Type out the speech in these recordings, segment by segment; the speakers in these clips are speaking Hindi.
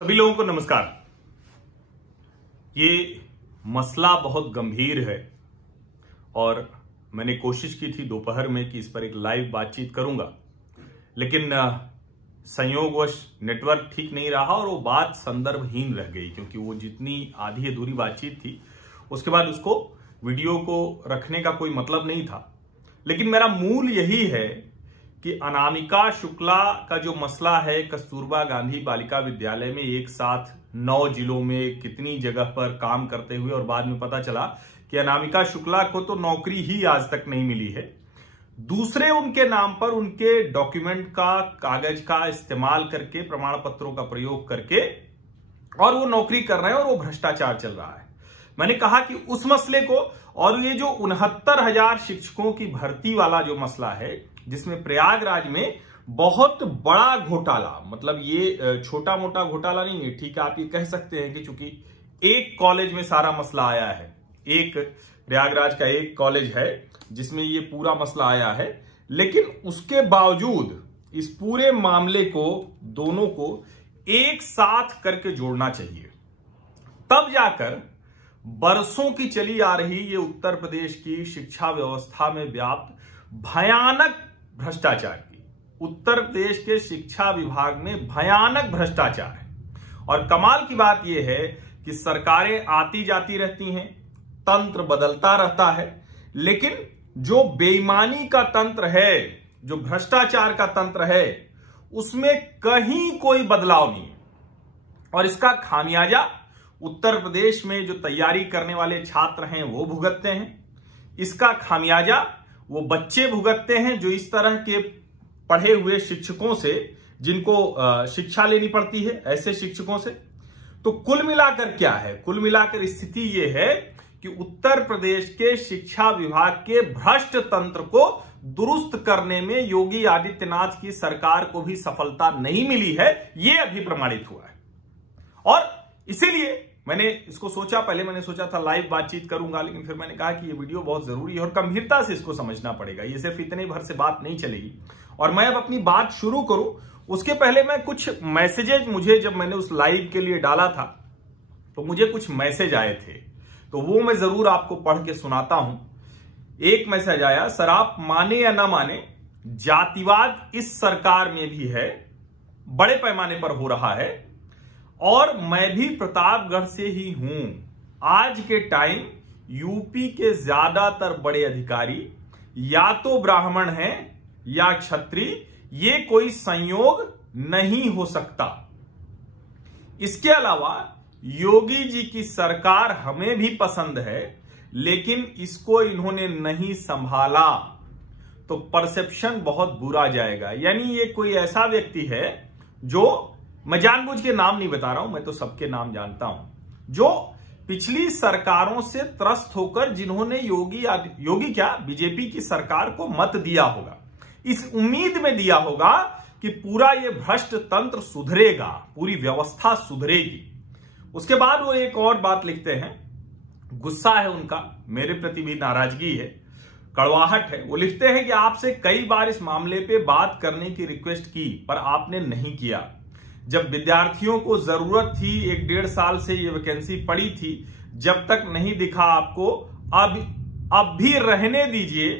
सभी लोगों को नमस्कार। ये मसला बहुत गंभीर है और मैंने कोशिश की थी दोपहर में कि इस पर एक लाइव बातचीत करूंगा, लेकिन संयोगवश नेटवर्क ठीक नहीं रहा और वो बात संदर्भहीन रह गई, क्योंकि वो जितनी आधी अधूरी बातचीत थी उसके बाद उसको वीडियो को रखने का कोई मतलब नहीं था। लेकिन मेरा मूल यही है कि अनामिका शुक्ला का जो मसला है, कस्तूरबा गांधी बालिका विद्यालय में एक साथ 9 जिलों में कितनी जगह पर काम करते हुए और बाद में पता चला कि अनामिका शुक्ला को तो नौकरी ही आज तक नहीं मिली है, दूसरे उनके नाम पर उनके डॉक्यूमेंट का, कागज का इस्तेमाल करके, प्रमाण पत्रों का प्रयोग करके और वो नौकरी कर रहे हैं और वो भ्रष्टाचार चल रहा है। मैंने कहा कि उस मसले को और ये जो 69,000 शिक्षकों की भर्ती वाला जो मसला है, जिसमें प्रयागराज में बहुत बड़ा घोटाला, मतलब ये छोटा मोटा घोटाला नहीं है, ठीक है, आप ये कह सकते हैं कि चूंकि एक कॉलेज में सारा मसला आया है, एक प्रयागराज का एक कॉलेज है जिसमें ये पूरा मसला आया है, लेकिन उसके बावजूद इस पूरे मामले को दोनों को एक साथ करके जोड़ना चाहिए, तब जाकर बरसों की चली आ रही ये उत्तर प्रदेश की शिक्षा व्यवस्था में व्याप्त भयानक भ्रष्टाचार की, उत्तर प्रदेश के शिक्षा विभाग में भयानक भ्रष्टाचार है। और कमाल की बात यह है कि सरकारें आती जाती रहती हैं, तंत्र बदलता रहता है, लेकिन जो बेईमानी का तंत्र है, जो भ्रष्टाचार का तंत्र है, उसमें कहीं कोई बदलाव नहीं है। और इसका खामियाजा उत्तर प्रदेश में जो तैयारी करने वाले छात्र हैं वो भुगतते हैं, इसका खामियाजा वो बच्चे भुगतते हैं जो इस तरह के पढ़े हुए शिक्षकों से, जिनको शिक्षा लेनी पड़ती है, ऐसे शिक्षकों से। तो कुल मिलाकर क्या है? कुल मिलाकर स्थिति ये है कि उत्तर प्रदेश के शिक्षा विभाग के भ्रष्ट तंत्र को दुरुस्त करने में योगी आदित्यनाथ की सरकार को भी सफलता नहीं मिली है, ये अभी प्रमाणित हुआ है। और इसीलिए मैंने इसको सोचा, पहले मैंने सोचा था लाइव बातचीत करूंगा, लेकिन फिर मैंने कहा कि ये वीडियो बहुत जरूरी है और गंभीरता से इसको समझना पड़ेगा, ये सिर्फ इतने भर से बात नहीं चलेगी। और मैं अब अपनी बात शुरू करूं उसके पहले मैं कुछ मैसेजेज, मुझे जब मैंने उस लाइव के लिए डाला था तो मुझे कुछ मैसेज आए थे, तो वो मैं जरूर आपको पढ़ के सुनाता हूं। एक मैसेज आया, सर आप माने या ना माने, जातिवाद इस सरकार में भी है, बड़े पैमाने पर हो रहा है, और मैं भी प्रतापगढ़ से ही हूं। आज के टाइम यूपी के ज्यादातर बड़े अधिकारी या तो ब्राह्मण हैं या क्षत्रिय, ये कोई संयोग नहीं हो सकता। इसके अलावा योगी जी की सरकार हमें भी पसंद है, लेकिन इसको इन्होंने नहीं संभाला तो परसेप्शन बहुत बुरा जाएगा। यानी ये कोई ऐसा व्यक्ति है जो, मैं जानबूझ के नाम नहीं बता रहा हूं, मैं तो सबके नाम जानता हूं, जो पिछली सरकारों से त्रस्त होकर जिन्होंने योगी क्या बीजेपी की सरकार को मत दिया होगा, इस उम्मीद में दिया होगा कि पूरा ये भ्रष्ट तंत्र सुधरेगा, पूरी व्यवस्था सुधरेगी। उसके बाद वो एक और बात लिखते हैं, गुस्सा है उनका, मेरे प्रति भी नाराजगी है, कड़वाहट है। वो लिखते हैं कि आपसे कई बार इस मामले पे बात करने की रिक्वेस्ट की पर आपने नहीं किया। जब विद्यार्थियों को जरूरत थी, 1-1.5 साल से ये वैकेंसी पड़ी थी, जब तक नहीं दिखा आपको, अब भी रहने दीजिए,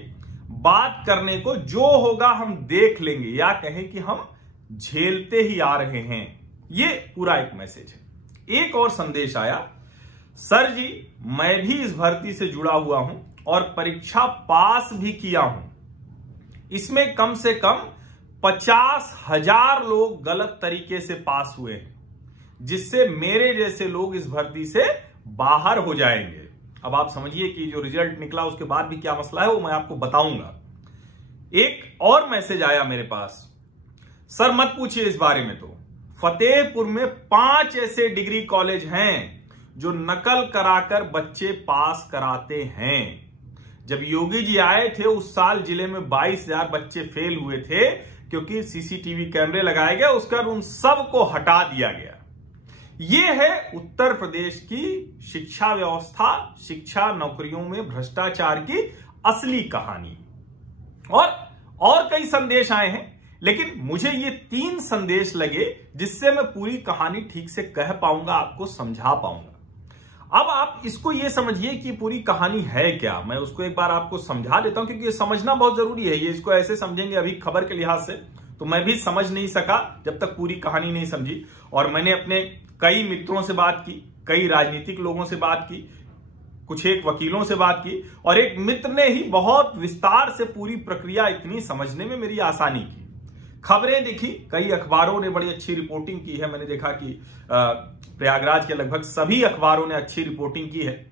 बात करने को जो होगा हम देख लेंगे, या कहें कि हम झेलते ही आ रहे हैं। ये पूरा एक मैसेज है। एक और संदेश आया, सर जी मैं भी इस भर्ती से जुड़ा हुआ हूं और परीक्षा पास भी किया हूं, इसमें कम से कम 50,000 लोग गलत तरीके से पास हुए हैं, जिससे मेरे जैसे लोग इस भर्ती से बाहर हो जाएंगे। अब आप समझिए कि जो रिजल्ट निकला उसके बाद भी क्या मसला है वो मैं आपको बताऊंगा। एक और मैसेज आया मेरे पास, सर मत पूछिए इस बारे में, तो फतेहपुर में 5 ऐसे डिग्री कॉलेज हैं जो नकल कराकर बच्चे पास कराते हैं। जब योगी जी आए थे उस साल जिले में 22,000 बच्चे फेल हुए थे, क्योंकि सीसीटीवी कैमरे लगाए गए, उसके बाद उन सबको हटा दिया गया। यह है उत्तर प्रदेश की शिक्षा व्यवस्था, शिक्षा नौकरियों में भ्रष्टाचार की असली कहानी। और कई संदेश आए हैं। लेकिन मुझे ये 3 संदेश लगे जिससे मैं पूरी कहानी ठीक से कह पाऊंगा, आपको समझा पाऊंगा। अब आप इसको ये समझिए कि पूरी कहानी है क्या। मैं उसको एक बार आपको समझा देता हूं, क्योंकि ये समझना बहुत जरूरी है। ये इसको ऐसे समझेंगे अभी खबर के लिहाज से तो मैं भी समझ नहीं सका जब तक पूरी कहानी नहीं समझी। और मैंने अपने कई मित्रों से बात की, कई राजनीतिक लोगों से बात की, कुछ एक वकीलों से बात की, और एक मित्र ने ही बहुत विस्तार से पूरी प्रक्रिया इतनी समझने में मेरी आसानी की। खबरें देखी, कई अखबारों ने बड़ी अच्छी रिपोर्टिंग की है। मैंने देखा कि प्रयागराज के लगभग सभी अखबारों ने अच्छी रिपोर्टिंग की है।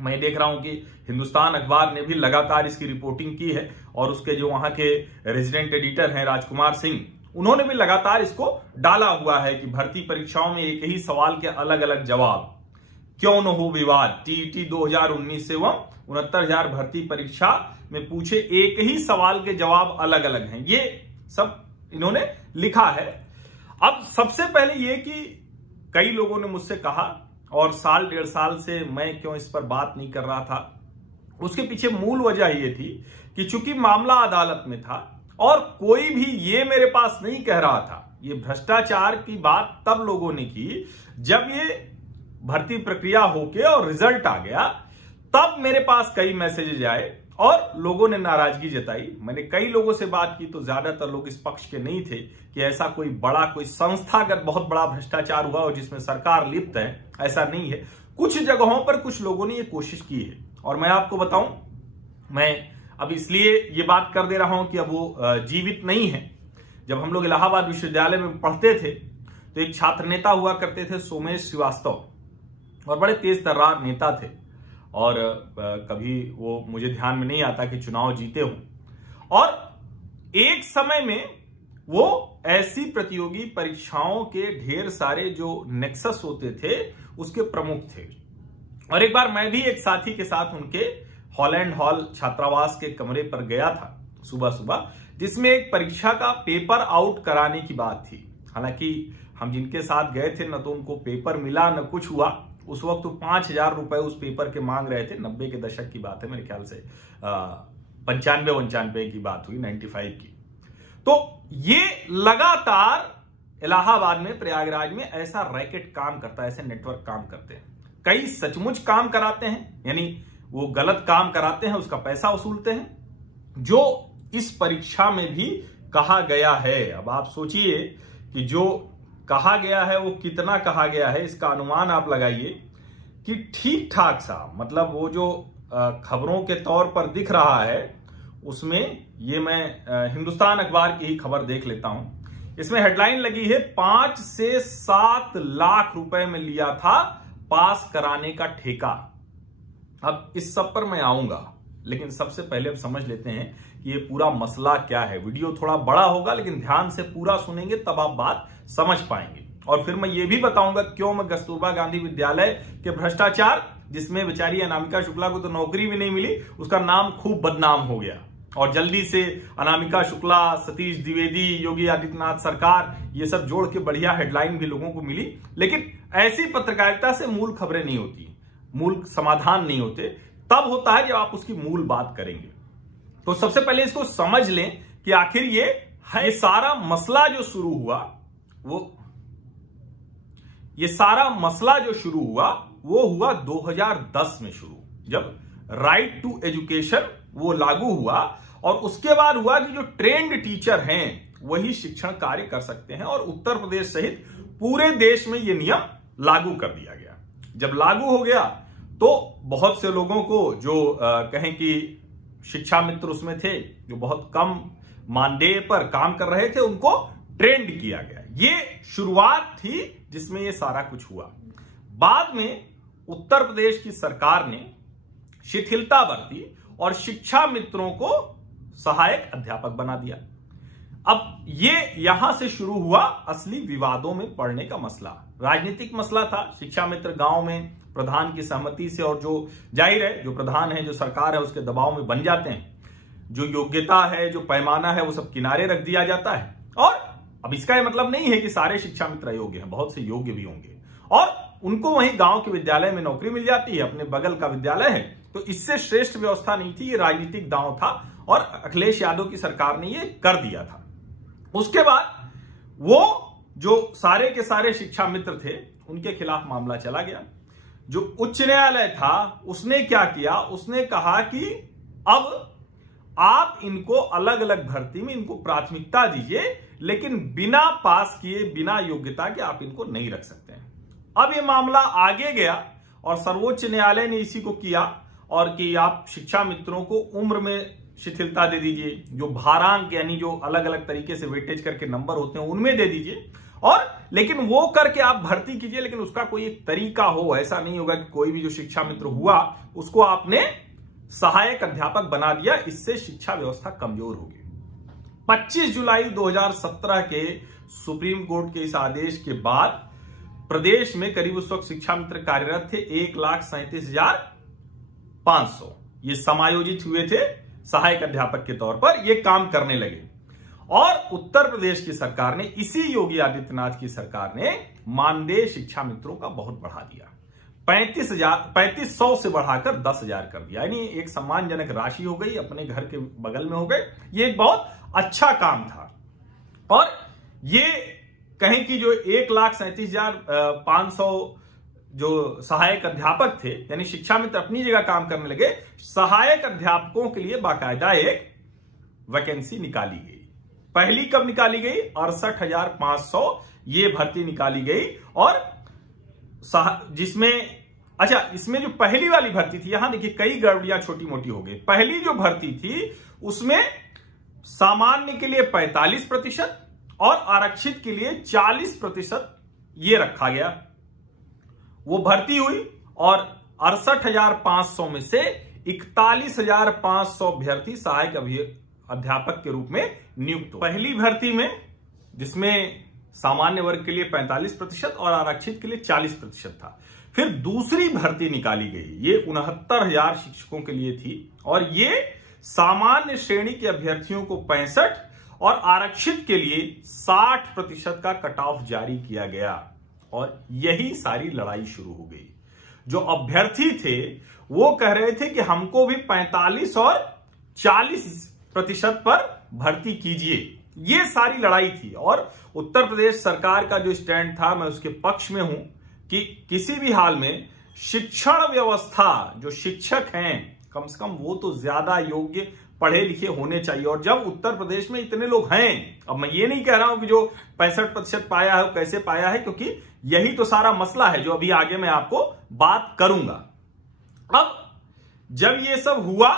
मैं देख रहा हूं कि हिंदुस्तान अखबार ने भी लगातार इसकी रिपोर्टिंग की है, और उसके जो वहां के रेजिडेंट एडिटर हैं राजकुमार सिंह, उन्होंने भी लगातार इसको डाला हुआ है कि भर्ती परीक्षाओं में एक ही सवाल के अलग अलग जवाब, क्यों न हो विवाद। टीईटी 2019 एवं 69,000 भर्ती परीक्षा में पूछे एक ही सवाल के जवाब अलग अलग हैं, ये सब इन्होंने लिखा है। अब सबसे पहले ये कि कई लोगों ने मुझसे कहा, और साल 1.5 साल से मैं क्यों इस पर बात नहीं कर रहा था, उसके पीछे मूल वजह ये थी कि चूंकि मामला अदालत में था और कोई भी ये मेरे पास नहीं कह रहा था। ये भ्रष्टाचार की बात तब लोगों ने की जब ये भर्ती प्रक्रिया होके और रिजल्ट आ गया, तब मेरे पास कई मैसेजेज आए और लोगों ने नाराजगी जताई। मैंने कई लोगों से बात की तो ज्यादातर लोग इस पक्ष के नहीं थे कि ऐसा कोई बड़ा, कोई संस्थागत बहुत बड़ा भ्रष्टाचार हुआ और जिसमें सरकार लिप्त है, ऐसा नहीं है। कुछ जगहों पर कुछ लोगों ने ये कोशिश की है, और मैं आपको बताऊं, मैं अब इसलिए ये बात कर दे रहा हूं कि अब वो जीवित नहीं है। जब हम लोग इलाहाबाद विश्वविद्यालय में पढ़ते थे तो एक छात्र नेता हुआ करते थे सोमेश श्रीवास्तव, और बड़े तेज तर्रार नेता थे, और कभी वो मुझे ध्यान में नहीं आता कि चुनाव जीते हों। और एक समय में वो ऐसी प्रतियोगी परीक्षाओं के ढेर सारे जो नेक्सस होते थे उसके प्रमुख थे। और एक बार मैं भी एक साथी के साथ उनके हॉलैंड हॉल छात्रावास के कमरे पर गया था सुबह सुबह, जिसमें एक परीक्षा का पेपर आउट कराने की बात थी। हालांकि हम जिनके साथ गए थे न तो उनको पेपर मिला न कुछ हुआ। उस वक्त तो 5,000 रुपए उस पेपर के मांग रहे थे। 90 के दशक की बात है, मेरे ख्याल से 95 की बात हुई, 95 की। तो ये लगातार इलाहाबाद में, प्रयागराज में ऐसा रैकेट काम करता है, ऐसे नेटवर्क काम करते हैं। कई सचमुच काम कराते हैं, यानी वो गलत काम कराते हैं, उसका पैसा वसूलते हैं, जो इस परीक्षा में भी कहा गया है। अब आप सोचिए कि जो कहा गया है वो कितना कहा गया है, इसका अनुमान आप लगाइए कि ठीक ठाक सा, मतलब वो जो खबरों के तौर पर दिख रहा है उसमें, ये मैं हिंदुस्तान अखबार की ही खबर देख लेता हूं। इसमें हेडलाइन लगी है 5 से 7 लाख रुपए में लिया था पास कराने का ठेका। अब इस सब पर मैं आऊंगा, लेकिन सबसे पहले अब समझ लेते हैं कि ये पूरा मसला क्या है। वीडियो थोड़ा बड़ा होगा, लेकिन ध्यान से पूरा सुनेंगे तब आप बात समझ पाएंगे। और फिर मैं ये भी बताऊंगा क्यों मैं कस्तूरबा गांधी विद्यालय के भ्रष्टाचार, जिसमें बेचारी अनामिका शुक्ला को तो नौकरी भी नहीं मिली, उसका नाम खूब बदनाम हो गया, और जल्दी से अनामिका शुक्ला, सतीश द्विवेदी, योगी आदित्यनाथ सरकार, ये सब जोड़ के बढ़िया हेडलाइन भी लोगों को मिली। लेकिन ऐसी पत्रकारिता से मूल खबरें नहीं होती, मूल समाधान नहीं होते। तब होता है जब आप उसकी मूल बात करेंगे। तो सबसे पहले इसको समझ लें कि आखिर ये सारा मसला जो शुरू हुआ, वो हुआ 2010 में शुरू, जब राइट टू एजुकेशन वो लागू हुआ, और उसके बाद हुआ कि जो ट्रेंड टीचर हैं वही शिक्षण कार्य कर सकते हैं, और उत्तर प्रदेश सहित पूरे देश में ये नियम लागू कर दिया गया। जब लागू हो गया तो बहुत से लोगों को, जो कहें कि शिक्षा मित्र उसमें थे, जो बहुत कम मानदेय पर काम कर रहे थे, उनको ट्रेंड किया गया। ये शुरुआत थी जिसमें ये सारा कुछ हुआ। बाद में उत्तर प्रदेश की सरकार ने शिथिलता बरती और शिक्षा मित्रों को सहायक अध्यापक बना दिया। अब ये यहां से शुरू हुआ असली विवादों में पड़ने का मसला। राजनीतिक मसला था, शिक्षा मित्र गांव में प्रधान की सहमति से, और जो जाहिर है जो प्रधान है, जो सरकार है, उसके दबाव में बन जाते हैं। जो योग्यता है, जो पैमाना है, वो सब किनारे रख दिया जाता है। और अब इसका यह मतलब नहीं है कि सारे शिक्षा मित्र अयोग्य हैं, बहुत से योग्य भी होंगे, और उनको वहीं गांव के विद्यालय में नौकरी मिल जाती है, अपने बगल का विद्यालय है। तो इससे श्रेष्ठ व्यवस्था नहीं थी, ये राजनीतिक दांव था, और अखिलेश यादव की सरकार ने ये कर दिया था। उसके बाद वो जो सारे के सारे शिक्षा मित्र थे उनके खिलाफ मामला चला गया। जो उच्च न्यायालय था उसने क्या किया, उसने कहा कि अब आप इनको अलग अलग भर्ती में इनको प्राथमिकता दीजिए, लेकिन बिना पास किए, बिना योग्यता के आप इनको नहीं रख सकते हैं। अब ये मामला आगे गया और सर्वोच्च न्यायालय ने इसी को किया और कि आप शिक्षा मित्रों को उम्र में शिथिलता दे दीजिए, जो भारांक यानी जो अलग अलग तरीके से वेटेज करके नंबर होते हैं उनमें दे दीजिए, और लेकिन वो करके आप भर्ती कीजिए, लेकिन उसका कोई एक तरीका हो। ऐसा नहीं होगा कि कोई भी जो शिक्षा मित्र हुआ उसको आपने सहायक अध्यापक बना दिया, इससे शिक्षा व्यवस्था कमजोर होगी। 25 जुलाई 2017 के सुप्रीम कोर्ट के इस आदेश के बाद प्रदेश में करीब उस वक्त शिक्षा मित्र कार्यरत थे 1,37,500। ये समायोजित हुए थे सहायक अध्यापक के तौर पर, ये काम करने लगे। और उत्तर प्रदेश की सरकार ने, इसी योगी आदित्यनाथ की सरकार ने मानदेय शिक्षा मित्रों का बहुत बढ़ा दिया। 3500 से बढ़ाकर 10,000 कर दिया, यानी एक सम्मानजनक राशि हो गई, अपने घर के बगल में हो गए। ये एक बहुत अच्छा काम था। और ये कहें कि जो 1,37,500 जो सहायक अध्यापक थे, यानी शिक्षा मित्र अपनी जगह काम करने लगे, सहायक अध्यापकों के लिए बाकायदा एक वैकेंसी निकाली गई। पहली कब निकाली गई? 68,500 ये भर्ती निकाली गई। और जिसमें अच्छा, इसमें जो पहली वाली भर्ती थी, यहां देखिए कई गड़बड़ियां छोटी मोटी हो गई। पहली जो भर्ती थी उसमें सामान्य के लिए 45% और आरक्षित के लिए 40% ये रखा गया। वो भर्ती हुई और 68,500 में से 41,500 अभ्यर्थी सहायक अध्यापक के रूप में नियुक्त। पहली भर्ती में जिसमें सामान्य वर्ग के लिए 45% और आरक्षित के लिए 40% था। फिर दूसरी भर्ती निकाली गई, ये 69,000 शिक्षकों के लिए थी, और ये सामान्य श्रेणी के अभ्यर्थियों को 65 और आरक्षित के लिए 60% का कट ऑफ जारी किया गया। और यही सारी लड़ाई शुरू हो गई। जो अभ्यर्थी थे वो कह रहे थे कि हमको भी 45 और 40% पर भर्ती कीजिए। ये सारी लड़ाई थी। और उत्तर प्रदेश सरकार का जो स्टैंड था, मैं उसके पक्ष में हूं कि किसी भी हाल में शिक्षण व्यवस्था, जो शिक्षक हैं कम से कम वो तो ज्यादा योग्य पढ़े लिखे होने चाहिए। और जब उत्तर प्रदेश में इतने लोग हैं, अब मैं ये नहीं कह रहा हूं कि जो 65% पाया है वो कैसे पाया है, क्योंकि यही तो सारा मसला है जो अभी आगे मैं आपको बात करूंगा। अब जब ये सब हुआ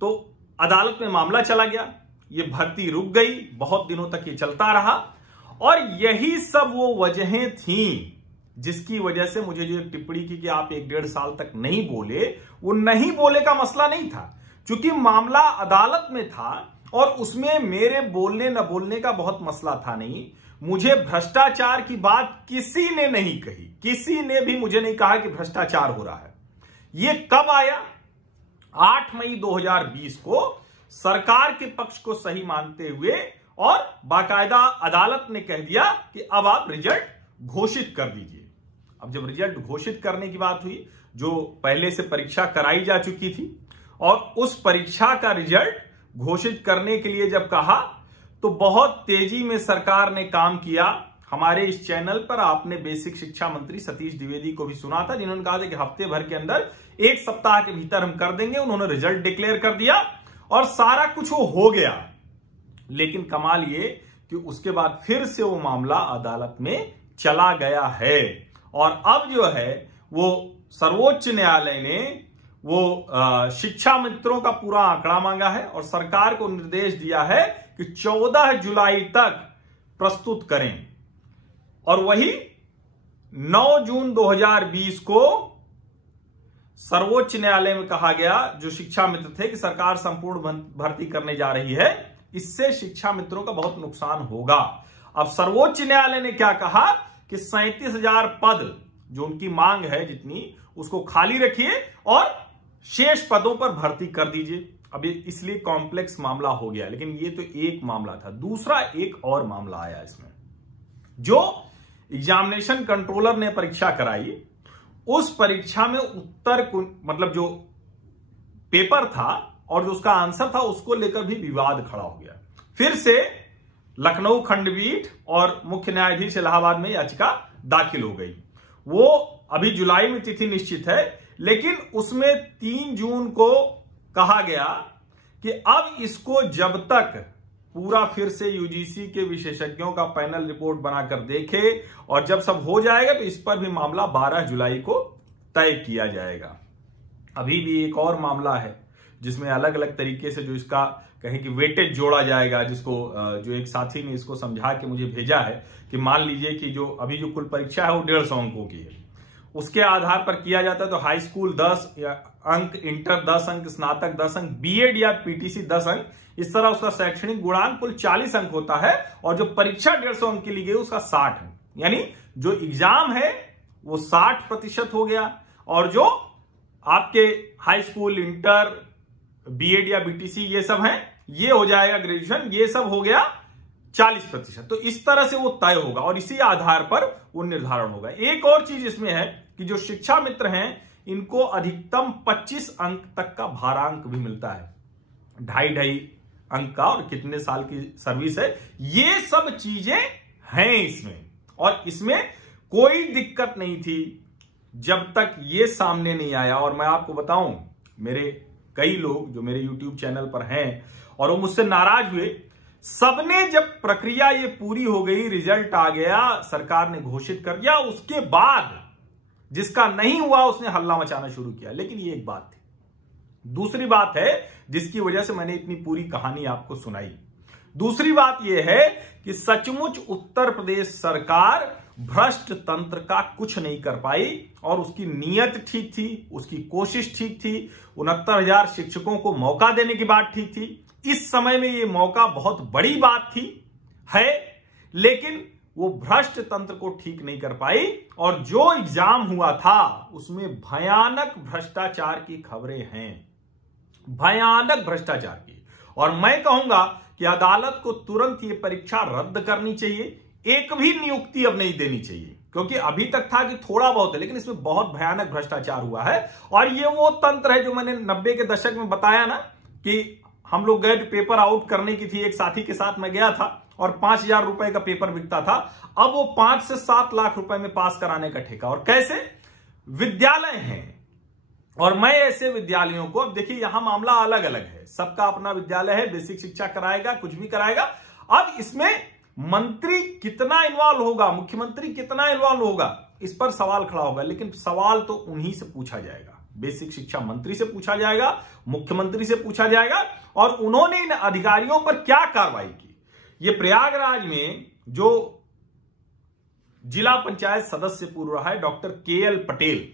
तो अदालत में मामला चला गया, ये भर्ती रुक गई, बहुत दिनों तक ये चलता रहा। और यही सब वो वजहें थीं जिसकी वजह से मुझे जो टिप्पणी की कि आप 1-1.5 साल तक नहीं बोले, वो नहीं बोले का मसला नहीं था, क्योंकि मामला अदालत में था और उसमें मेरे बोलने न बोलने का बहुत मसला था नहीं। मुझे भ्रष्टाचार की बात किसी ने नहीं कही, किसी ने भी मुझे नहीं कहा कि भ्रष्टाचार हो रहा है। ये कब आया? 8 मई 2020 को सरकार के पक्ष को सही मानते हुए और बाकायदा अदालत ने कह दिया कि अब आप रिजल्ट घोषित कर दीजिए। अब जब रिजल्ट घोषित करने की बात हुई, जो पहले से परीक्षा कराई जा चुकी थी, और उस परीक्षा का रिजल्ट घोषित करने के लिए जब कहा तो बहुत तेजी में सरकार ने काम किया। हमारे इस चैनल पर आपने बेसिक शिक्षा मंत्री सतीश द्विवेदी को भी सुना था, जिन्होंने कहा था कि हफ्ते भर के अंदर, 1 सप्ताह के भीतर हम कर देंगे। उन्होंने रिजल्ट डिक्लेयर कर दिया और सारा कुछ वो हो गया। लेकिन कमाल ये कि उसके बाद फिर से वो मामला अदालत में चला गया है। और अब जो है वो सर्वोच्च न्यायालय ने वो शिक्षा मित्रों का पूरा आंकड़ा मांगा है और सरकार को निर्देश दिया है कि 14 जुलाई तक प्रस्तुत करें। और वही 9 जून 2020 को सर्वोच्च न्यायालय में कहा गया, जो शिक्षा मित्र थे, कि सरकार संपूर्ण भर्ती करने जा रही है, इससे शिक्षा मित्रों का बहुत नुकसान होगा। अब सर्वोच्च न्यायालय ने क्या कहा कि 37,000 पद जो उनकी मांग है जितनी, उसको खाली रखिए और शेष पदों पर भर्ती कर दीजिए। अब इसलिए कॉम्प्लेक्स मामला हो गया। लेकिन ये तो एक मामला था। दूसरा एक और मामला आया इसमें, जो एग्जामिनेशन कंट्रोलर ने परीक्षा कराई, उस परीक्षा में उत्तर मतलब जो पेपर था और जो उसका आंसर था, उसको लेकर भी विवाद खड़ा हो गया। फिर से लखनऊ खंडपीठ और मुख्य न्यायाधीश इलाहाबाद में याचिका दाखिल हो गई। वो अभी जुलाई में तिथि निश्चित है, लेकिन उसमें 3 जून को कहा गया कि अब इसको जब तक पूरा फिर से यूजीसी के विशेषज्ञों का पैनल रिपोर्ट बनाकर देखे और जब सब हो जाएगा तो इस पर भी मामला 12 जुलाई को तय किया जाएगा। अभी भी एक और मामला है जिसमें अलग अलग तरीके से जो इसका कहें कि वेटेज जोड़ा जाएगा, जिसको जो एक साथी ने इसको समझा के मुझे भेजा है कि मान लीजिए कि जो अभी जो कुल परीक्षा है वो 150 अंकों की है, उसके आधार पर किया जाता है तो हाई स्कूल 10 अंक, इंटर 10 अंक, स्नातक 10 अंक, बीएड या पीटीसी 10 अंक, इस तरह उसका शैक्षणिक गुणांक कुल 40 अंक होता है और जो परीक्षा 150 अंक की ली गई उसका 60 है। यानी जो एग्जाम है वो 60% हो गया और जो आपके हाई स्कूल, इंटर, बीएड या बीटीसी ये सब है, ये हो जाएगा ग्रेजुएशन, ये सब हो गया 40%। तो इस तरह से वो तय होगा और इसी आधार पर वो निर्धारण होगा। एक और चीज इसमें है कि जो शिक्षा मित्र हैं इनको अधिकतम 25 अंक तक का भारांक भी मिलता है, 2.5 अंक का, और कितने साल की सर्विस है, ये सब चीजें हैं इसमें। और इसमें कोई दिक्कत नहीं थी जब तक ये सामने नहीं आया। और मैं आपको बताऊं, मेरे कई लोग जो मेरे YouTube चैनल पर हैं और वो मुझसे नाराज हुए, सबने जब प्रक्रिया ये पूरी हो गई, रिजल्ट आ गया, सरकार ने घोषित कर दिया, उसके बाद जिसका नहीं हुआ उसने हल्ला मचाना शुरू किया। लेकिन ये एक बात थी। दूसरी बात है जिसकी वजह से मैंने इतनी पूरी कहानी आपको सुनाई, दूसरी बात यह है कि सचमुच उत्तर प्रदेश सरकार भ्रष्ट तंत्र का कुछ नहीं कर पाई और उसकी नीयत ठीक थी, उसकी कोशिश ठीक थी, 69,000 शिक्षकों को मौका देने की बात ठीक थी। इस समय में ये मौका बहुत बड़ी बात थी है, लेकिन वो भ्रष्ट तंत्र को ठीक नहीं कर पाई और जो एग्जाम हुआ था उसमें भयानक भ्रष्टाचार की खबरें हैं, भयानक भ्रष्टाचार की। और मैं कहूंगा कि अदालत को तुरंत ये परीक्षा रद्द करनी चाहिए, एक भी नियुक्ति अब नहीं देनी चाहिए, क्योंकि अभी तक था कि थोड़ा बहुत है, लेकिन इसमें बहुत भयानक भ्रष्टाचार हुआ है। और ये वो तंत्र है जो मैंने 90 के दशक में बताया ना कि हम लोग गए पेपर आउट करने की थी, एक साथी के साथ मैं गया था और 5,000 रुपए का पेपर बिकता था, अब वो 5 से 7 लाख रुपए में पास कराने का ठेका। और कैसे? विद्यालय हैं और मैं ऐसे विद्यालयों को, अब देखिए यहां मामला अलग अलग है, सबका अपना विद्यालय है, बेसिक शिक्षा कराएगा, कुछ भी कराएगा। अब इसमें मंत्री कितना इन्वॉल्व होगा, मुख्यमंत्री कितना इन्वॉल्व होगा, इस पर सवाल खड़ा होगा। लेकिन सवाल तो उन्हीं से पूछा जाएगा, बेसिक शिक्षा मंत्री से पूछा जाएगा, मुख्यमंत्री से पूछा जाएगा और उन्होंने इन अधिकारियों पर क्या कार्रवाई की। ये प्रयागराज में जो जिला पंचायत सदस्य पूर्व रहा है डॉक्टर केएल पटेल,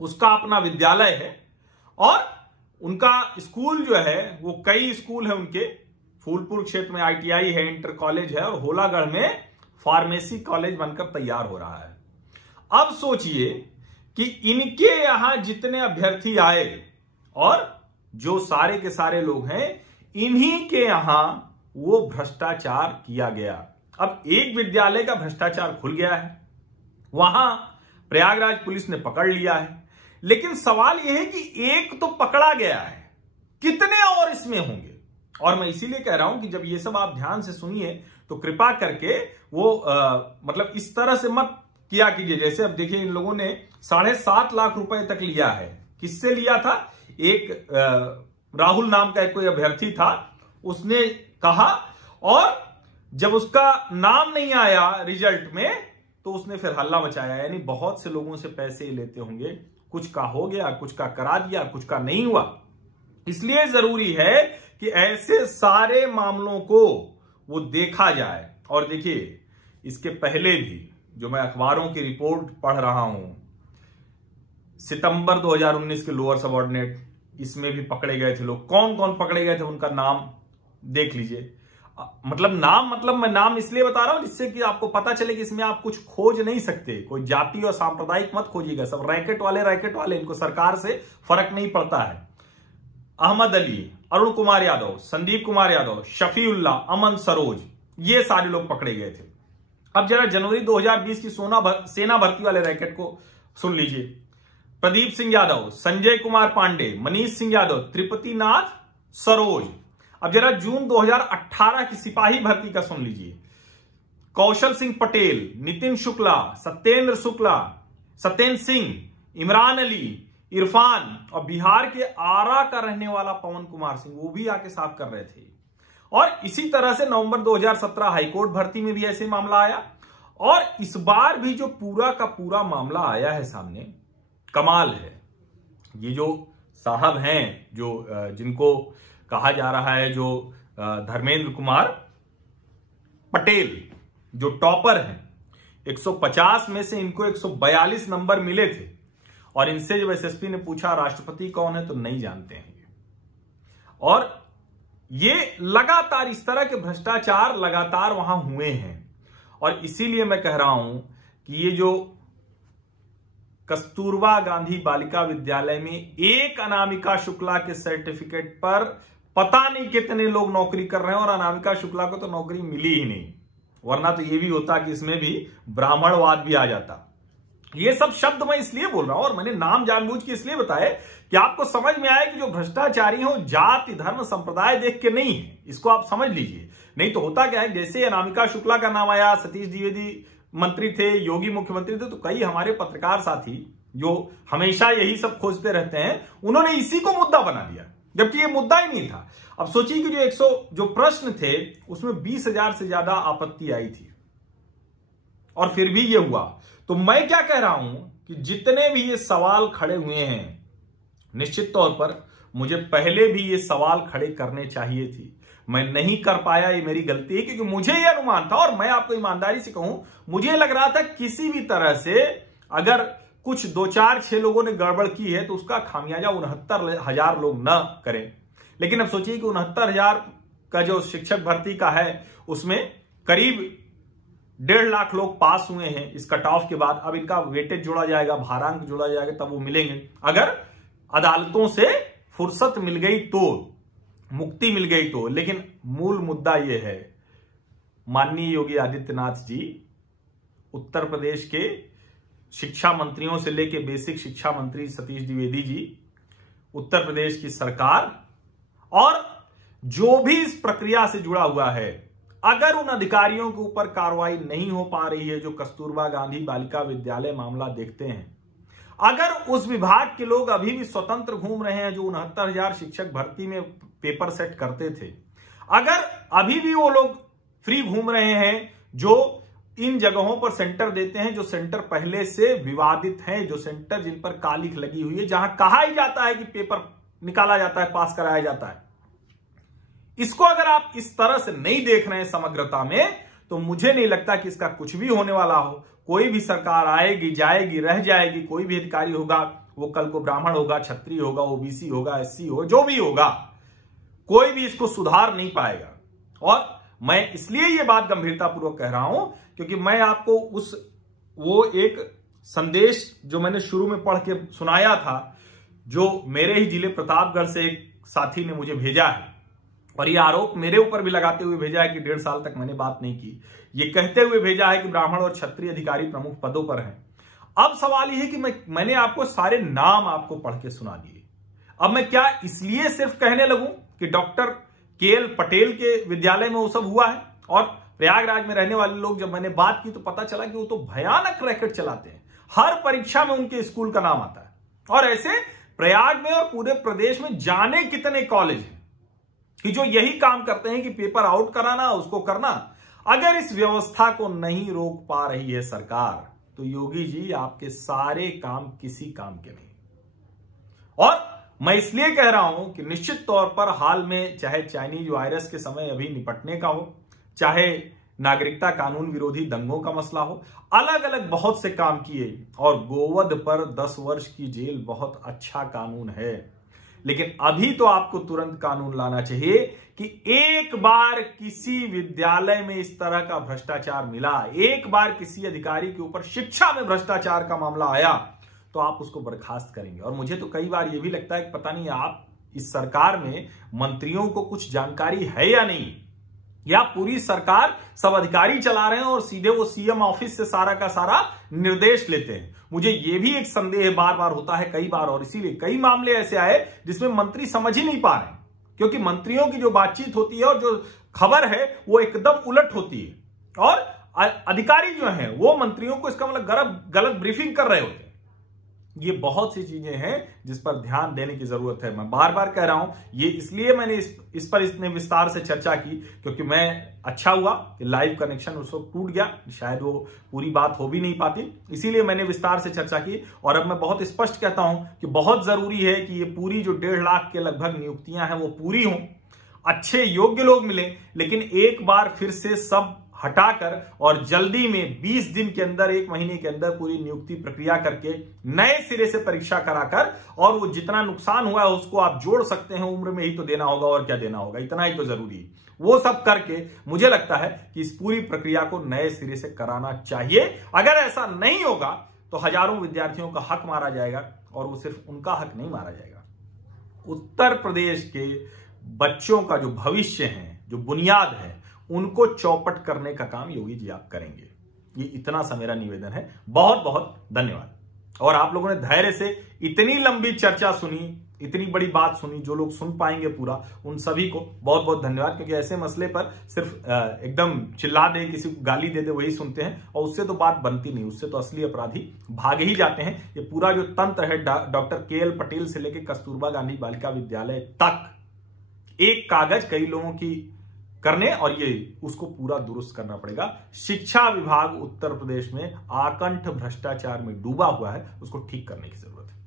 उसका अपना विद्यालय है और उनका स्कूल जो है वो कई स्कूल है उनके, फूलपुर क्षेत्र में आईटीआई है, इंटर कॉलेज है और होलागढ़ में फार्मेसी कॉलेज बनकर तैयार हो रहा है। अब सोचिए कि इनके यहां जितने अभ्यर्थी आए और जो सारे के सारे लोग हैं, इन्हीं के यहां वो भ्रष्टाचार किया गया। अब एक विद्यालय का भ्रष्टाचार खुल गया है, वहां प्रयागराज पुलिस ने पकड़ लिया है, लेकिन सवाल यह है कि एक तो पकड़ा गया है, कितने और इसमें होंगे। और मैं इसीलिए कह रहा हूं कि जब ये सब आप ध्यान से सुनिए तो कृपा करके वो मतलब इस तरह से मत किया कीजिए। जैसे अब देखिए इन लोगों ने 7.5 लाख रुपए तक लिया है। किससे लिया था? एक राहुल नाम का एक कोई अभ्यर्थी था, उसने कहा, और जब उसका नाम नहीं आया रिजल्ट में तो उसने फिर हल्ला मचाया। यानी बहुत से लोगों से पैसे लेते होंगे, कुछ का हो गया, कुछ का करा दिया, कुछ का नहीं हुआ। इसलिए जरूरी है कि ऐसे सारे मामलों को वो देखा जाए। और देखिए इसके पहले भी जो मैं अखबारों की रिपोर्ट पढ़ रहा हूं, सितंबर 2019 के लोअर सबऑर्डिनेट, इसमें भी पकड़े गए थे लोग। कौन कौन पकड़े गए थे उनका नाम देख लीजिए। मतलब मैं नाम इसलिए बता रहा हूं जिससे कि आपको पता चले कि इसमें आप कुछ खोज नहीं सकते, कोई जाति और सांप्रदायिक मत खोजिएगा, सब रैकेट वाले, इनको सरकार से फर्क नहीं पड़ता है। अहमद अली, अरुण कुमार यादव, संदीप कुमार यादव, शफीउल्ला, अमन सरोज, ये सारे लोग पकड़े गए थे। अब जरा जनवरी 2020 की सेना भर्ती वाले रैकेट को सुन लीजिए। प्रदीप सिंह यादव, संजय कुमार पांडे, मनीष सिंह यादव, त्रिपति नाथ सरोज, अब जरा जून 2018 की सिपाही भर्ती का सुन लीजिए। कौशल सिंह पटेल, नितिन शुक्ला, सत्येंद्र शुक्ला, सत्येंद्र सिंह, इमरान अली, इरफान और बिहार के आरा का रहने वाला पवन कुमार सिंह, वो भी आके साफ कर रहे थे। और इसी तरह से नवंबर 2017 हाईकोर्ट भर्ती में भी ऐसे मामला आया। और इस बार भी जो पूरा का पूरा मामला आया है सामने, कमाल है। ये जो साहब हैं, जो जिनको कहा जा रहा है, जो धर्मेंद्र कुमार पटेल जो टॉपर हैं, 150 में से इनको 142 नंबर मिले थे। और इनसे जब एसएसपी ने पूछा राष्ट्रपति कौन है तो नहीं जानते हैं। और ये लगातार इस तरह के भ्रष्टाचार लगातार वहां हुए हैं। और इसीलिए मैं कह रहा हूं कि ये जो कस्तूरबा गांधी बालिका विद्यालय में एक अनामिका शुक्ला के सर्टिफिकेट पर पता नहीं कितने लोग नौकरी कर रहे हैं, और अनामिका शुक्ला को तो नौकरी मिली ही नहीं, वरना तो ये भी होता कि इसमें भी ब्राह्मणवाद भी आ जाता। ये सब शब्द मैं इसलिए बोल रहा हूं और मैंने नाम जानबूझ के इसलिए बताए कि आपको समझ में आए कि जो भ्रष्टाचारी हो जाति धर्म संप्रदाय देख के नहीं है, इसको आप समझ लीजिए। नहीं तो होता क्या है, जैसे अनामिका शुक्ला का नाम आया, सतीश द्विवेदी मंत्री थे, योगी मुख्यमंत्री थे, तो कई हमारे पत्रकार साथी जो हमेशा यही सब खोजते रहते हैं, उन्होंने इसी को मुद्दा बना दिया, जबकि ये मुद्दा ही नहीं था। अब सोचिए कि जो 100 जो प्रश्न थे उसमें 20,000 से ज्यादा आपत्ति आई थी, और फिर भी ये हुआ। तो मैं क्या कह रहा हूं कि जितने भी ये सवाल खड़े हुए हैं, निश्चित तौर पर मुझे पहले भी ये सवाल खड़े करने चाहिए थी, मैं नहीं कर पाया, ये मेरी गलती है, क्योंकि मुझे ये अनुमान था। और मैं आपको ईमानदारी से कहूं, मुझे लग रहा था किसी भी तरह से अगर कुछ 2 4 6 लोगों ने गड़बड़ की है तो उसका खामियाजा 69,000 लोग न करें। लेकिन अब सोचिए कि 69,000 का जो शिक्षक भर्ती का है, उसमें करीब 1.5 लाख लोग पास हुए हैं इस कट ऑफ के बाद। अब इनका वेटेज जोड़ा जाएगा, भारांक जोड़ा जाएगा, तब वो मिलेंगे। अगर अदालतों से फुर्सत मिल गई तो, मुक्ति मिल गई तो। लेकिन मूल मुद्दा यह है, माननीय योगी आदित्यनाथ जी, उत्तर प्रदेश के शिक्षा मंत्रियों से लेकर बेसिक शिक्षा मंत्री सतीश द्विवेदी जी, उत्तर प्रदेश की सरकार और जो भी इस प्रक्रिया से जुड़ा हुआ है, अगर उन अधिकारियों के ऊपर कार्रवाई नहीं हो पा रही है जो कस्तूरबा गांधी बालिका विद्यालय मामला देखते हैं, अगर उस विभाग के लोग अभी भी स्वतंत्र घूम रहे हैं जो 69,000 शिक्षक भर्ती में पेपर सेट करते थे, अगर अभी भी वो लोग फ्री घूम रहे हैं जो इन जगहों पर सेंटर देते हैं, जो सेंटर पहले से विवादित हैं, जो सेंटर जिन पर कालिख लगी हुई है, जहां कहा ही जाता है कि पेपर निकाला जाता है, पास कराया जाता है, इसको अगर आप इस तरह से नहीं देख रहे हैं समग्रता में, तो मुझे नहीं लगता कि इसका कुछ भी होने वाला हो। कोई भी सरकार आएगी जाएगी रह जाएगी, कोई भी अधिकारी होगा वो कल को ब्राह्मण होगा, क्षत्रिय होगा, ओबीसी होगा, एससी हो, जो भी होगा, कोई भी इसको सुधार नहीं पाएगा। और मैं इसलिए ये बात गंभीरतापूर्वक कह रहा हूं क्योंकि मैं आपको वो एक संदेश जो मैंने शुरू में पढ़ के सुनाया था, जो मेरे ही जिले प्रतापगढ़ से एक साथी ने मुझे भेजा है, और ये आरोप मेरे ऊपर भी लगाते हुए भेजा है कि 1.5 साल तक मैंने बात नहीं की, ये कहते हुए भेजा है कि ब्राह्मण और क्षत्रिय अधिकारी प्रमुख पदों पर हैं। अब सवाल यह है कि मैंने आपको सारे नाम आपको पढ़ के सुना दिए। अब मैं क्या इसलिए सिर्फ कहने लगूं कि डॉक्टर केएल पटेल के विद्यालय में वो सब हुआ है, और प्रयागराज में रहने वाले लोग, जब मैंने बात की तो पता चला कि वो तो भयानक रैकेट चलाते हैं, हर परीक्षा में उनके स्कूल का नाम आता है। और ऐसे प्रयाग में और पूरे प्रदेश में जाने कितने कॉलेज हैं कि जो यही काम करते हैं कि पेपर आउट कराना, उसको करना। अगर इस व्यवस्था को नहीं रोक पा रही है सरकार, तो योगी जी आपके सारे काम किसी काम के नहीं। और मैं इसलिए कह रहा हूं कि निश्चित तौर पर हाल में चाहे चाइनीज वायरस के समय अभी निपटने का हो, चाहे नागरिकता कानून विरोधी दंगों का मसला हो, अलग अलग बहुत से काम किए। और गोवध पर 10 वर्ष की जेल बहुत अच्छा कानून है, लेकिन अभी तो आपको तुरंत कानून लाना चाहिए कि एक बार किसी विद्यालय में इस तरह का भ्रष्टाचार मिला, एक बार किसी अधिकारी के ऊपर शिक्षा में भ्रष्टाचार का मामला आया, तो आप उसको बर्खास्त करेंगे। और मुझे तो कई बार यह भी लगता है कि पता नहीं आप इस सरकार में मंत्रियों को कुछ जानकारी है या नहीं, या पूरी सरकार सब अधिकारी चला रहे हैं और सीधे वो सीएम ऑफिस से सारा का सारा निर्देश लेते हैं। मुझे ये भी एक संदेह बार बार होता है कई बार, और इसीलिए कई मामले ऐसे आए जिसमें मंत्री समझ ही नहीं पा रहे हैं। क्योंकि मंत्रियों की जो बातचीत होती है और जो खबर है वो एकदम उलट होती है और अधिकारी जो हैं वो मंत्रियों को इसका मतलब गलत ब्रीफिंग कर रहे होते हैं। ये बहुत सी चीजें हैं जिस पर ध्यान देने की जरूरत है। मैं बार बार कह रहा हूं, ये इसलिए मैंने इस पर इतने विस्तार से चर्चा की क्योंकि मैं अच्छा हुआ कि लाइव कनेक्शन उस वक्त टूट गया, शायद वो पूरी बात हो भी नहीं पाती, इसीलिए मैंने विस्तार से चर्चा की। और अब मैं बहुत स्पष्ट कहता हूं कि बहुत जरूरी है कि ये पूरी जो 1.5 लाख के लगभग नियुक्तियां हैं वो पूरी हों, अच्छे योग्य लोग मिलें, लेकिन एक बार फिर से सब हटाकर और जल्दी में 20 दिन के अंदर, 1 महीने के अंदर पूरी नियुक्ति प्रक्रिया करके नए सिरे से परीक्षा कराकर, और वो जितना नुकसान हुआ है उसको आप जोड़ सकते हैं, उम्र में ही तो देना होगा और क्या देना होगा, इतना ही तो जरूरी है। वो सब करके मुझे लगता है कि इस पूरी प्रक्रिया को नए सिरे से कराना चाहिए। अगर ऐसा नहीं होगा तो हजारों विद्यार्थियों का हक मारा जाएगा, और वो सिर्फ उनका हक नहीं मारा जाएगा, उत्तर प्रदेश के बच्चों का जो भविष्य है, जो बुनियाद है, उनको चौपट करने का काम योगी जी आप करेंगे। ये इतना सा मेरा निवेदन है। बहुत बहुत धन्यवाद। और आप लोगों ने धैर्य से इतनी लंबी चर्चा सुनी, इतनी बड़ी बात सुनी, जो लोग सुन पाएंगे पूरा, उन सभी को बहुत बहुत धन्यवाद। क्योंकि ऐसे मसले पर सिर्फ एकदम चिल्ला दे, किसी को गाली दे दे, वही सुनते हैं और उससे तो बात बनती नहीं, उससे तो असली अपराधी भाग ही जाते हैं। ये पूरा जो तंत्र है डॉक्टर KL पटेल से लेकर कस्तूरबा गांधी बालिका विद्यालय तक, एक कागज कई लोगों की करने, और ये उसको पूरा दुरुस्त करना पड़ेगा। शिक्षा विभाग उत्तर प्रदेश में आकंठ भ्रष्टाचार में डूबा हुआ है, उसको ठीक करने की जरूरत है।